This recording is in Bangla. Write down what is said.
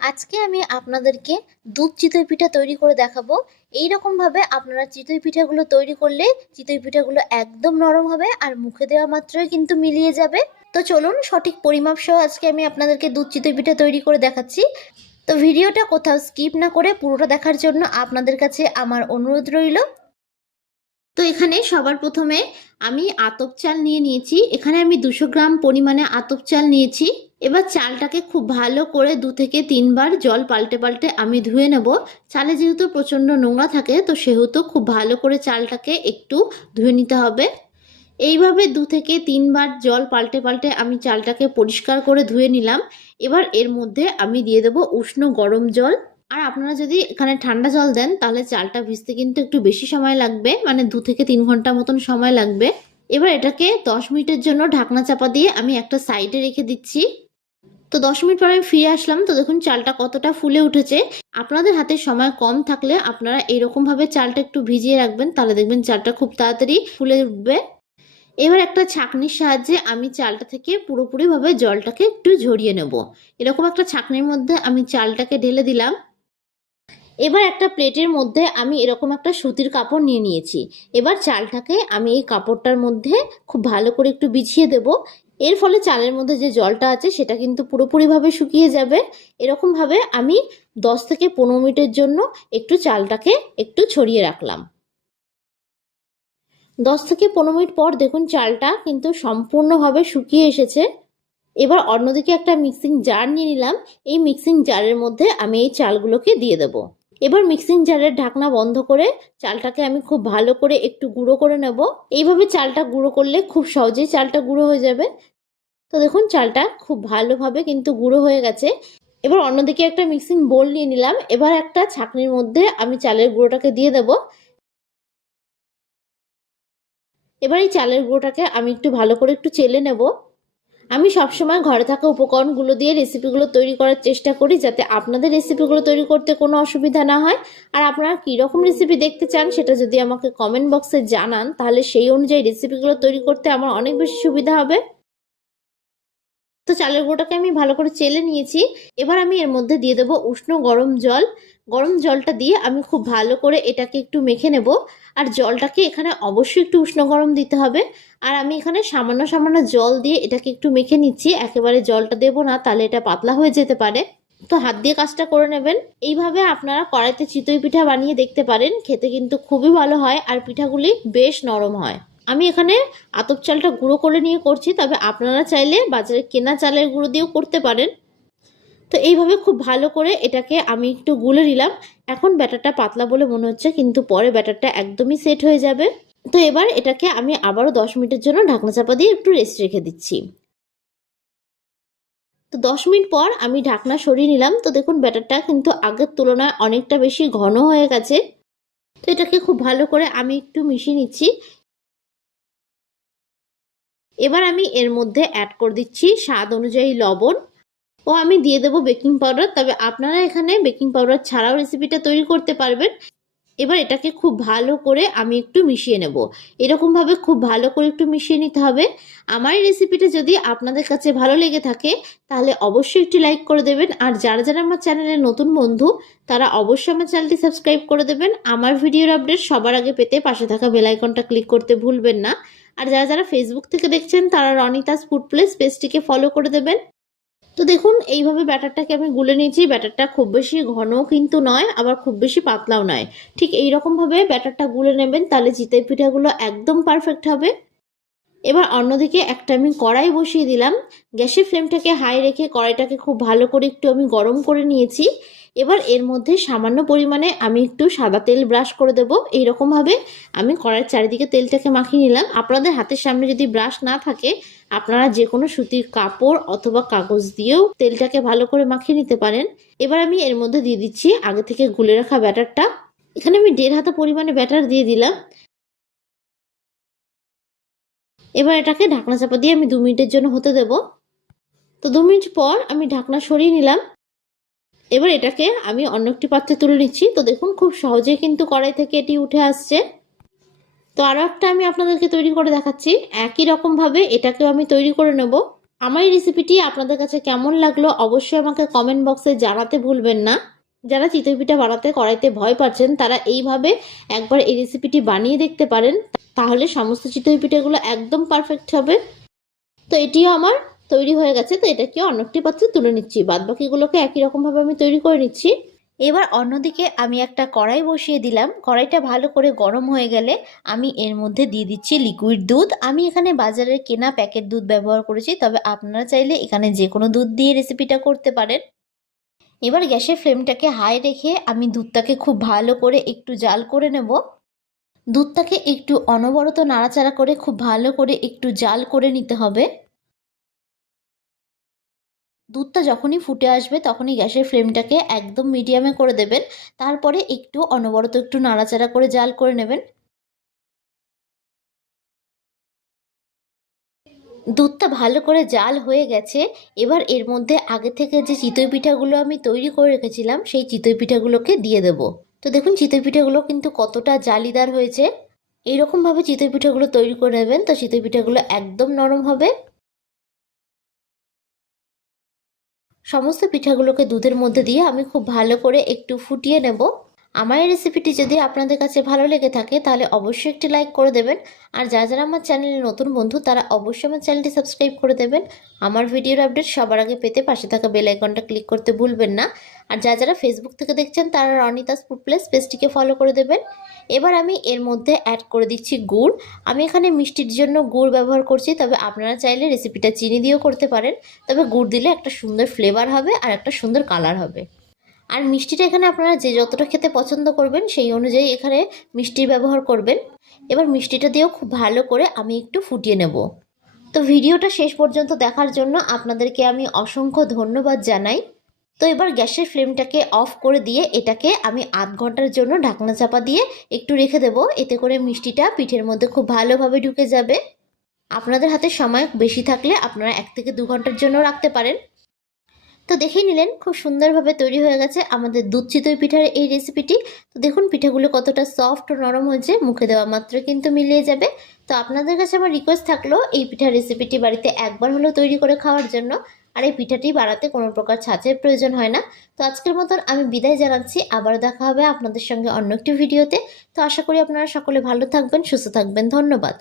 আজকে আমি আপনাদেরকে দুধ চিতই পিঠা তৈরি করে দেখাবো। এই রকমভাবে আপনারা চিতই পিঠাগুলো তৈরি করলে চিতই পিঠাগুলো একদম নরম হবে আর মুখে দেওয়া মাত্রই কিন্তু মিলিয়ে যাবে। তো চলুন সঠিক পরিমাপ সহ আজকে আমি আপনাদেরকে দুধ চিতই পিঠা তৈরি করে দেখাচ্ছি। তো ভিডিওটা কোথাও স্কিপ না করে পুরোটা দেখার জন্য আপনাদের কাছে আমার অনুরোধ রইল। তো এখানে সবার প্রথমে আমি আতপ চাল নিয়ে নিয়েছি। এখানে আমি দুশো গ্রাম পরিমাণে আতপ চাল নিয়েছি। এবার চালটাকে খুব ভালো করে দু থেকে তিনবার জল পাল্টে পাল্টে আমি ধুয়ে নেব। চালে যেহেতু প্রচণ্ড নোংরা থাকে, তো সেহেতু খুব ভালো করে চালটাকে একটু ধুয়ে নিতে হবে। এইভাবে দু থেকে তিনবার জল পাল্টে পাল্টে আমি চালটাকে পরিষ্কার করে ধুয়ে নিলাম। এবার এর মধ্যে আমি দিয়ে দেবো উষ্ণ গরম জল। আর আপনারা যদি এখানে ঠান্ডা জল দেন, তাহলে চালটা ভিজতে কিন্তু একটু বেশি সময় লাগবে মানে দু থেকে তিন ঘণ্টা মতন সময় লাগবে। এবার এটাকে দশ মিনিটের জন্য ঢাকনা চাপা দিয়ে আমি একটা সাইডে রেখে দিচ্ছি। তো দশ মিনিট পর আমি ফিরে আসলাম, তো দেখুন চালটা কতটা ফুলে উঠেছে। আপনাদের হাতে সময় কম থাকলে আপনারা এরকম ভাবে চালটা একটু ভিজিয়ে রাখবেন, তাহলে দেখবেন চালটা খুব তাড়াতাড়ি ফুলে উঠবে। এবার একটা ছাঁকনির সাহায্যে আমি চালটা থেকে পুরোপুরিভাবে জলটাকে একটু ঝরিয়ে নেব। এরকম একটা ছাঁকনির মধ্যে আমি চালটাকে ঢেলে দিলাম। এবার একটা প্লেটের মধ্যে আমি এরকম একটা সুতির কাপড় নিয়ে নিয়েছি। এবার চালটাকে আমি এই কাপড়টার মধ্যে খুব ভালো করে একটু বিছিয়ে দেব। এর ফলে চালের মধ্যে যে জলটা আছে, সেটা কিন্তু পুরোপুরিভাবে শুকিয়ে যাবে। এরকমভাবে আমি দশ থেকে পনেরো মিনিটের জন্য একটু চালটাকে একটু ছড়িয়ে রাখলাম। দশ থেকে পনেরো মিনিট পর দেখুন চালটা কিন্তু সম্পূর্ণভাবে শুকিয়ে এসেছে। এবার অন্যদিকে একটা মিক্সিং জার নিয়ে নিলাম। এই মিক্সিং জারের মধ্যে আমি এই চালগুলোকে দিয়ে দেব। এবার মিক্সিং জারের ঢাকনা বন্ধ করে চালটাকে আমি খুব ভালো করে একটু গুঁড়ো করে নেব। এইভাবে চালটা গুঁড়ো করলে খুব সহজেই চালটা গুঁড়ো হয়ে যাবে। তো দেখুন, চালটা খুব ভালোভাবে কিন্তু গুঁড়ো হয়ে গেছে। এবার অন্যদিকে একটা মিক্সিং বোল নিয়ে নিলাম। এবার একটা ছাকনির মধ্যে আমি চালের গুঁড়োটাকে দিয়ে দেব। এবার এই চালের গুঁড়োটাকে আমি একটু ভালো করে একটু চেলে নেব। আমি সবসময় ঘরে থাকা উপকরণগুলো দিয়ে রেসিপিগুলো তৈরি করার চেষ্টা করি যাতে আপনাদের রেসিপিগুলো তৈরি করতে কোনো অসুবিধা না হয়। আর আপনারা কীরকম রেসিপি দেখতে চান সেটা যদি আমাকে কমেন্ট বক্সে জানান, তাহলে সেই অনুযায়ী রেসিপিগুলো তৈরি করতে আমার অনেক বেশি সুবিধা হবে। তো চালের গুঁড়োটাকে আমি ভালো করে চেলে নিয়েছি। এবার আমি এর মধ্যে দিয়ে দেবো উষ্ণ গরম জল। গরম জলটা দিয়ে আমি খুব ভালো করে এটাকে একটু মেখে নেব। আর জলটাকে এখানে অবশ্যই একটু উষ্ণ গরম দিতে হবে। আর আমি এখানে সামান্য সামান্য জল দিয়ে এটাকে একটু মেখে নিচ্ছি। একেবারে জলটা দেবো না, তাহলে এটা পাতলা হয়ে যেতে পারে। তো হাত দিয়ে কাজটা করে নেবেন। এইভাবে আপনারা কড়াইতে চিতই পিঠা বানিয়ে দেখতে পারেন। খেতে কিন্তু খুবই ভালো হয় আর পিঠাগুলি বেশ নরম হয়। আমি এখানে আতপ চালটা গুঁড়ো করে নিয়ে করছি। তবে আপনারা চাইলে বাজারে কেনা চালের গুঁড়ো দিয়েও করতে পারেন। তো এইভাবে খুব ভালো করে এটাকে আমি একটু গুলে নিলাম। এখন ব্যাটারটা পাতলা বলে মনে হচ্ছে, কিন্তু পরে ব্যাটারটা একদমই সেট হয়ে যাবে। তো এবার এটাকে আমি আবারও দশ মিনিটের জন্য ঢাকনা চাপা দিয়ে একটু রেস্ট রেখে দিচ্ছি। তো দশ মিনিট পর আমি ঢাকনা সরিয়ে নিলাম। তো দেখুন, ব্যাটারটা কিন্তু আগের তুলনায় অনেকটা বেশি ঘন হয়ে গেছে। তো এটাকে খুব ভালো করে আমি একটু মিশিয়ে নিচ্ছি। এবার আমি এর মধ্যে অ্যাড করে দিচ্ছি স্বাদ অনুযায়ী লবণ। ও আমি দিয়ে দেবো বেকিং পাউডার তবে আপনারা এখানে বেকিং পাউডার ছাড়াও রেসিপিটা তৈরি করতে পারবেন। এবার এটাকে খুব ভালো করে আমি একটু মিশিয়ে নেব। এরকমভাবে খুব ভালো করে একটু মিশিয়ে নিতে হবে। আমার এই রেসিপিটা যদি আপনাদের কাছে ভালো লেগে থাকে, তাহলে অবশ্যই একটি লাইক করে দেবেন। আর যারা যারা আমার চ্যানেলের নতুন বন্ধু, তারা অবশ্যই আমার চ্যানেলটি সাবস্ক্রাইব করে দেবেন। আমার ভিডিওর আপডেট সবার আগে পেতে পাশে থাকা বেলাইকনটা ক্লিক করতে ভুলবেন না। আর যারা যারা ফেসবুক থেকে দেখছেন, তারা রনিতাস ফুড প্লেস পেজটিকে ফলো করে দেবেন। তো দেখুন, এইভাবে ব্যাটারটাকে আমি গুলে নিয়েছি। ব্যাটারটা খুব বেশি ঘন কিন্তু নয়, আবার খুব বেশি পাতলাও নয়। ঠিক এইরকমভাবে ব্যাটারটা গুলে নেবেন, তাহলে চিতই পিঠাগুলো একদম পারফেক্ট হবে। এবার অন্যদিকে একটা আমি কড়াই বসিয়ে দিলাম। গ্যাসের ফ্লেমটাকে হাই রেখে কড়াইটাকে খুব ভালো করে একটু আমি গরম করে নিয়েছি। এবার এর মধ্যে সামান্য পরিমাণে আমি একটু সাদা তেল ব্রাশ করে দেবো। এইরকমভাবে আমি কড়াইয়ের চারিদিকে তেলটাকে মাখিয়ে নিলাম। আপনাদের হাতের সামনে যদি ব্রাশ না থাকে, আপনারা যে কোনো সুতির কাপড় অথবা কাগজ দিয়েও তেলটাকে ভালো করে মাখিয়ে নিতে পারেন। এবার আমি এর মধ্যে দিয়ে দিচ্ছি আগে থেকে গুলে রাখা ব্যাটারটা। এখানে আমি দেড় হাতা পরিমাণে ব্যাটার দিয়ে দিলাম। এবার এটাকে ঢাকনা চাপা দিয়ে আমি দু মিনিটের জন্য হতে দেব। তো দু মিনিট পর আমি ঢাকনা সরিয়ে নিলাম। এবার এটাকে আমি অন্য একটি পাত্রে তুলে নিচ্ছি। তো দেখুন, খুব সহজেই কিন্তু কড়াই থেকে এটি উঠে আসছে। তো আরও একটা আমি আপনাদেরকে তৈরি করে দেখাচ্ছি। একই রকমভাবে এটাকেও আমি তৈরি করে নেব। আমার এই রেসিপিটি আপনাদের কাছে কেমন লাগল অবশ্যই আমাকে কমেন্ট বক্সে জানাতে ভুলবেন না। যারা চিতই পিঠা বানাতে কড়াইতে ভয় পাচ্ছেন, তারা এইভাবে একবার এই রেসিপিটি বানিয়ে দেখতে পারেন। তাহলে সমস্ত চিতই পিঠাগুলো একদম পারফেক্ট হবে। তো এটিও আমার তৈরি হয়ে গেছে, তো এটাকে অন্য একটি পাত্রে তুলে নিচ্ছি। বাদ বাকিগুলোকে একই রকমভাবে আমি তৈরি করে নিচ্ছি। এবার অন্যদিকে আমি একটা কড়াই বসিয়ে দিলাম। কড়াইটা ভালো করে গরম হয়ে গেলে আমি এর মধ্যে দিয়ে দিচ্ছি লিকুইড দুধ। আমি এখানে বাজারের কেনা প্যাকেট দুধ ব্যবহার করেছি, তবে আপনারা চাইলে এখানে যে কোনো দুধ দিয়ে রেসিপিটা করতে পারেন। এবার গ্যাসের ফ্লেমটাকে হাই রেখে আমি দুধটাকে খুব ভালো করে একটু জাল করে নেব। দুধটাকে একটু অনবরত নাড়াচাড়া করে খুব ভালো করে একটু জাল করে নিতে হবে। দুধটা যখনই ফুটে আসবে তখনই গ্যাসের ফ্লেমটাকে একদম মিডিয়ামে করে দেবেন। তারপরে একটু অনবরত একটু নাড়াচাড়া করে জাল করে নেবেন। দুধটা ভালো করে জাল হয়ে গেছে। এবার এর মধ্যে আগে থেকে যে চিতই পিঠাগুলো আমি তৈরি করে রেখেছিলাম, সেই চিতই পিঠাগুলোকে দিয়ে দেবো। তো দেখুন, চিতই পিঠাগুলো কিন্তু কতটা জালিদার হয়েছে। এইরকমভাবে চিতই পিঠাগুলো তৈরি করে নেবেন, তো চিতই পিঠাগুলো একদম নরম হবে। সমস্ত পিঠাগুলোকে দুধের মধ্যে দিয়ে আমি খুব ভালো করে একটু ফুটিয়ে নেব। আমার এই রেসিপিটি যদি আপনাদের কাছে ভালো লেগে থাকে, তাহলে অবশ্যই একটি লাইক করে দেবেন। আর যারা যারা আমার চ্যানেলে নতুন বন্ধু, তারা অবশ্যই আমার চ্যানেলটি সাবস্ক্রাইব করে দেবেন। আমার ভিডিওর আপডেট সবার আগে পেতে পাশে থাকা বেল আইকনটা ক্লিক করতে ভুলবেন না। আর যারা যারা ফেসবুক থেকে দেখছেন, তারা রনিতাস প্লেস পেজটিকে ফলো করে দেবেন। এবার আমি এর মধ্যে অ্যাড করে দিচ্ছি গুড়। আমি এখানে মিষ্টির জন্য গুড় ব্যবহার করছি, তবে আপনারা চাইলে রেসিপিটা চিনি দিয়েও করতে পারেন। তবে গুড় দিলে একটা সুন্দর ফ্লেভার হবে আর একটা সুন্দর কালার হবে। আর মিষ্টিটা এখানে আপনারা যে যতটা খেতে পছন্দ করবেন সেই অনুযায়ী এখানে মিষ্টির ব্যবহার করবেন। এবার মিষ্টিটা দিয়েও খুব ভালো করে আমি একটু ফুটিয়ে নেব। তো ভিডিওটা শেষ পর্যন্ত দেখার জন্য আপনাদেরকে আমি অসংখ্য ধন্যবাদ জানাই। তো এবার গ্যাসের ফ্লেমটাকে অফ করে দিয়ে এটাকে আমি আধ ঘণ্টার জন্য ঢাকনা চাপা দিয়ে একটু রেখে দেব। এতে করে মিষ্টিটা পিঠের মধ্যে খুব ভালোভাবে ঢুকে যাবে। আপনাদের হাতে সময় বেশি থাকলে আপনারা এক থেকে দু ঘণ্টার জন্য রাখতে পারেন। তো দেখেই নিলেন, খুব সুন্দরভাবে তৈরি হয়ে গেছে আমাদের দুধ চিতই পিঠার এই রেসিপিটি তো দেখুন, পিঠাগুলো কতটা সফট ও নরম হয়েছে, মুখে দেওয়া মাত্র কিন্তু মিলিয়ে যাবে। তো আপনাদের কাছে আমার রিকোয়েস্ট থাকল, এই পিঠার রেসিপিটি বাড়িতে একবার হলেও তৈরি করে খাওয়ার জন্য। আর এই পিঠাটি বাড়াতে কোনো প্রকার ছাঁচের প্রয়োজন হয় না। তো আজকের মতন আমি বিদায় জানাচ্ছি, আবার দেখা হবে আপনাদের সঙ্গে অন্য একটি ভিডিওতে তো আশা করি আপনারা সকলে ভালো থাকবেন, সুস্থ থাকবেন, ধন্যবাদ।